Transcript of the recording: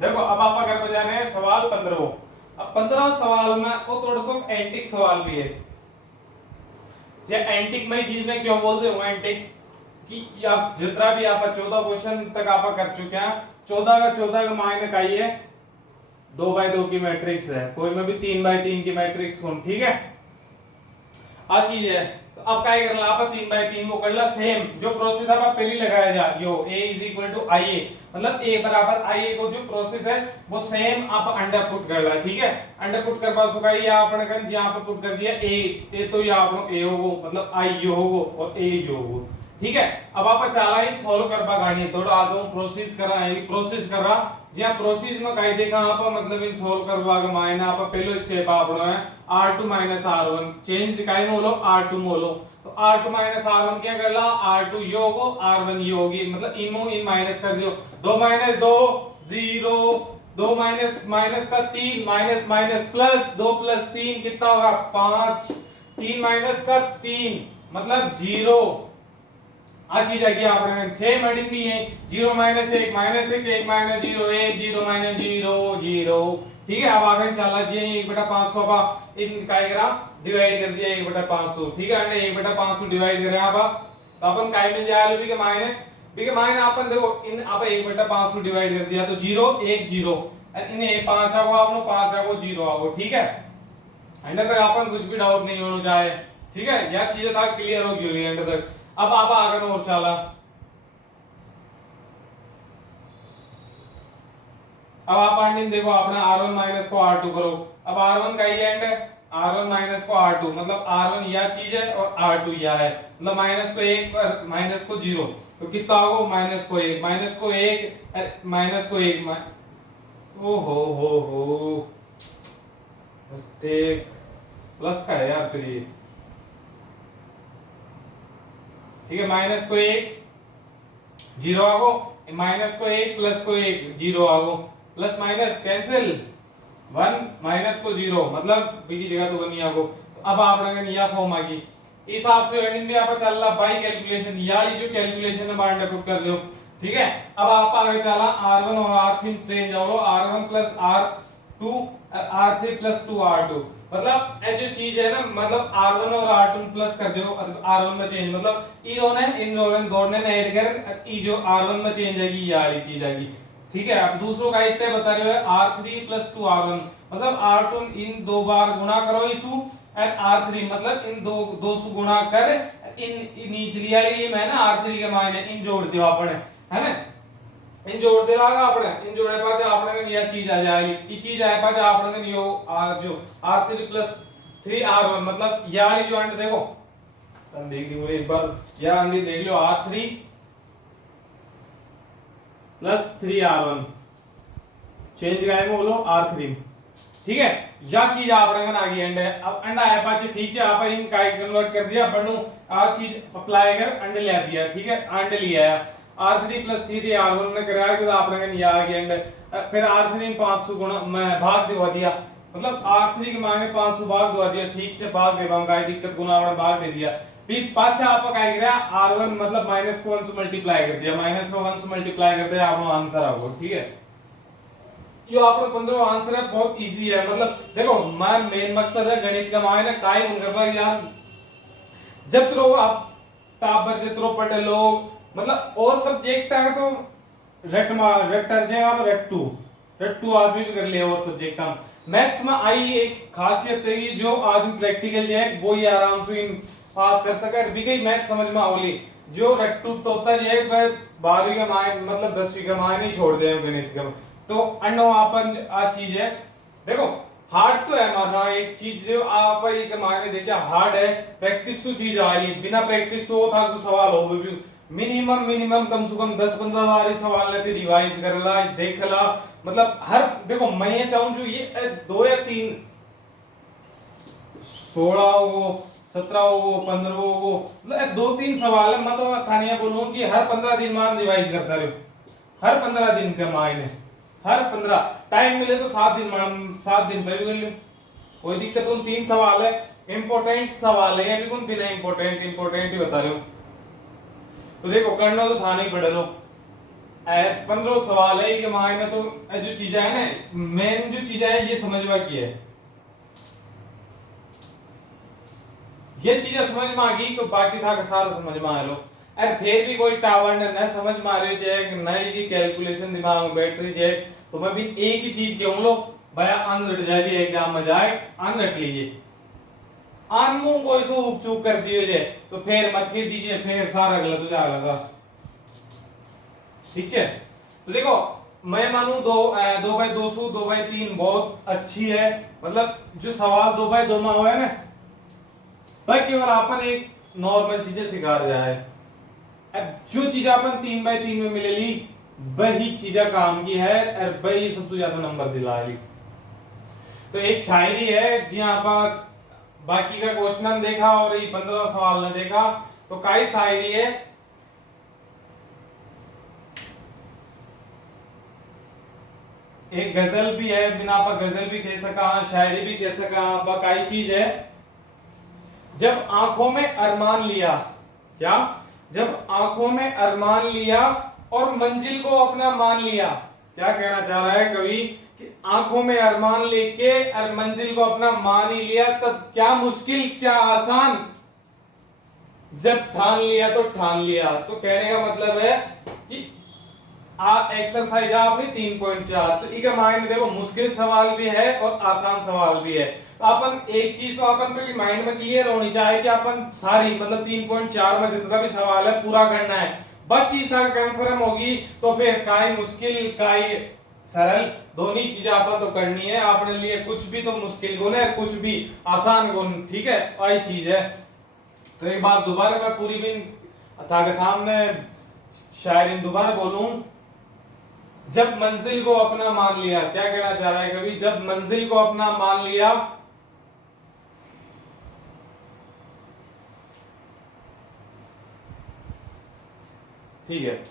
देखो अब आप कर पे जाने हैं सवाल 15। अब 15 सवाल में वो थोड़ा सा एंटिक सवाल भी है। ये एंटिक में चीज ने क्यों बोलते हो एंटिक कि आप जितना भी आप 14 क्वेश्चन तक आप कर चुके हैं, 14 का मायने का ये 2x2 की मैट्रिक्स है, कोई में भी 3x3 की मैट्रिक्स कौन, ठीक है। आ चीज है तो अब क्या करना आप 3x3 को कर ला सेम जो प्रोसेस आप पहले लगाया जा यो a इज इक्वल टू आई ए, मतलब a बराबर आई ए को जो प्रोसेस है वो सेम आप अंडर पुट कर ला, ठीक है। अंडर पुट कर पास होगा ये आपने कर यहां पर पुट कर दिया a तो ये आप a होगो मतलब आई यो होगो और a यो होगो, ठीक है। अब आप चाला ही सॉल्व कर पा गानी थोड़ा आगे प्रोसेस करा है प्रोसेस कर रहा ज्या प्रोसेस में कही देखा आप मतलब इन सॉल्व करवा के मायने आप पहलो स्टेप आपनो है r2 r1 चेंज काई मोलो r2 मोलो तो r2 r1 क्या कर ला r2 यो होगो r1 ये होगी मतलब इमो इन माइनस कर दियो 2 - 2 0 2 माइनस माइनस का 3 माइनस माइनस प्लस 2 + 3 कितना होगा 5 3 माइनस का 3 मतलब 0 आ चीज है कि आपने सेम हेडिंग भी है 0 - 1 -1 -1 1 - 0 1 0 - 0 0, ठीक है। अब आगे चला जी 1/500 अब इन काय करा डिवाइड कर दिया 1/500, ठीक है। अंडे 1/500 डिवाइड करे आप तो अपन काय मिल जाए बी के मायने अपन देखो इन आप 1/500 डिवाइड कर दिया तो 0 1 0 इन 5 आगो आपनो 5 आगो 0 आगो, ठीक है। अंडे तक अपन कुछ भी डाउट नहीं होना चाहे, ठीक है। यह चीजें था क्लियर होगी होली अंडे तक। अब आप आगे और चला अब आप आंडिन देखो आपने r1 माइनस को r2 करो। अब r1 का ही एंड है r1 माइनस को r2 मतलब r1 यह चीज है और r2 यह है मतलब माइनस को 1 और माइनस को 0 तो कितना होगा माइनस को 1 माइनस को 1 माइनस को 1 ओ हो मिस्टेक प्लस का है यार फिर ये, ठीक है। माइनस को 1 0 आगो माइनस को 1 प्लस को 1 0 आगो प्लस माइनस कैंसिल 1 माइनस को 0 मतलब बी की जगह तो 1 ही आगो। तो अब आप लोगों यह फॉर्म आ गई इस हिसाब से हेडिंग भी आप चल रहा बाई कैलकुलेशन यानी जो कैलकुलेशन में बाहर पुट कर दो, ठीक है। अब आप आगे चला r1 और r3 चेंज हो r1 + r2 r3 + 2r2 मतलब ये जो चीज है ना मतलब r1 और r2 प्लस कर दो r1 में चेंज मतलब ई रोन है इन रोन दोनों ने ऐड कर ई जो r1 में चेंज आएगी ये वाली चीज आएगी, ठीक है। अब दूसरों का स्टेप बता रहे हो r3 + 2r1 मतलब r2 इन दो बार गुणा करो इसु और r3 मतलब इन दो से गुणा कर इन निचली वाली में ना r3 के मायने इन जोड़ दियो आपने, है ना। इन जोड़ दे लागा आपने इन जोड़े पास आपने ने यह चीज आ जाएगी ये चीज आए पास आपने ने यो r जो r3 + 3r1 मतलब ये वाली जो अंड देखो तुम देख लो एक बार यह अंडी देख लो r3 + 3r1 चेंज गए बोलो r3, ठीक है। यह चीज आपने आ गई एंड है अब अंडा आया पास ठीक है आप इन काय कन्वर्ट कर दिया बनू आ चीज अप्लाई कर अंडे ले दिया, ठीक है। अंडे लिया r3 + 3r1 ने कराया तो आपने यह आ गया एंड फिर r3 में 500 गुणा मैं भाग दिवा दिया मतलब r3 के मायने 500 भाग दिवा दिया, ठीक है। भाग देवा हम काय दिक्कत गुणा आपने भाग दे दिया फिर पाछा आप काय करा r1 मतलब माइनस को 1 से मल्टीप्लाई कर दिया माइनस को 1 से मल्टीप्लाई कर दिया आपको आंसर आ गया, ठीक है। ये आपने 15 आंसर है बहुत इजी है मतलब देखो मैं मेन मकसद है गणित का मायने काय मन करता यार जब आप टाबर जितरो पढ़े लोग मतलब और सब्जेक्ट है तो रेक्टर जे आप रेक्टू आदमी भी कर ले और सब्जेक्ट हम मैथ्स में आई एक खासियत है कि जो आदमी प्रैक्टिकल जे है वो ही आराम से इन पास कर सके भी गई मैथ समझ में आवली जो रेक्टू तो होता है वह 12वीं का मायने मतलब 10वीं का मायने छोड़ दे गणित का तो अन्नो अपन आ चीज है देखो हार्ड तो है माना एक चीज जो आप एक मायने देखिए हार्ड है प्रैक्टिस सु चीज आ रही बिना प्रैक्टिस हो था तो सवाल हो भी मिनिमम कम से कम 10-15 बार ही सवाल लेते रिवाइज कर ला देख ला मतलब हर देखो मैं ये चाहूं जो ये 2 या 3 16 हो 17 हो 15 हो मतलब 2-3 सवाल है मैं तो थानिया बोलूं कि हर 15 दिन बाद रिवाइज करता रहो हर 15 दिन के मायने हर 15 टाइम मिले तो 7 दिन पे भी कर लो कोई दिक्कत नहीं 3 सवाल है इंपॉर्टेंट सवाल है या भी कौन बिना इंपॉर्टेंट ही बता रहे हो तो देखो करना तो था नहीं पढ़ लो 15 सवाल है कि मायने तो जो चीजें है ना, मेन जो चीजें है ये समझवा की है, ये चीजें समझ में आ गई तो बाकी था सारा समझ में आ लो। अरे फिर भी कोई टावर ने न समझ में आ रही है, न ही कैलकुलेशन दिमाग में बैठ रही है, तो मैं भी एक ही चीज कहूं लो भैया, अन रट जाइए एग्जाम में जाए, अन रट लीजिए, अन मुंह कोई सो हुक चूक कर दिए जे तो फिर मत के दीजिए, फिर सारा गलत हो जाएगा। ठीक है, तो देखो मैं मानू 2/200 2/3 बहुत अच्छी है, मतलब जो सवाल 2/2 में हुआ है ना, भाई केवल अपन एक नॉर्मल चीजें सिखा रहा है। अब जो चीज अपन 3/3 में मिलेगी वही चीजें काम की है और वही सबसे ज्यादा नंबर दिलाएगी। तो एक शायरी है जी, आप बाकी का क्वेश्चन देखा और ये 15 सवाल ने देखा, तो काई शायरी है, एक गजल भी है, बिना आप गजल भी कह सका, शायरी भी कह सका, आप काई चीज है, जब आंखों में अरमान लिया, क्या, जब आंखों में अरमान लिया और मंजिल को अपना मान लिया। क्या कहना चाह रहा है कवि कि आंखों में अरमान लेके और मंजिल को अपना मान ही लिया, तब क्या मुश्किल क्या आसान, जब ठान लिया तो ठान लिया। तो कहने का मतलब है कि एक्सरसाइज आपने 3.4, तो इका माइंड देखो मुश्किल सवाल भी है और आसान सवाल भी है। तो अपन एक चीज तो अपन पे माइंड में क्लियर होनी चाहिए कि अपन सारी मतलब 3.4 में जितना भी सवाल है पूरा करना है। बस चीज था कंफर्म होगी तो फिर काई मुश्किल काई सरल दोनों चीजें अपन तो करनी है अपने लिए, कुछ भी तो मुश्किल गुण है, कुछ भी आसान गुण, ठीक है, वही चीज है। तो एक बार दोबारा मैं पूरी भी था के सामने शायद दोबारा बोलूं, जब मंजिल को अपना मान लिया, क्या कहना चाह रहा है कभी, जब मंजिल को अपना मान लिया, ठीक है।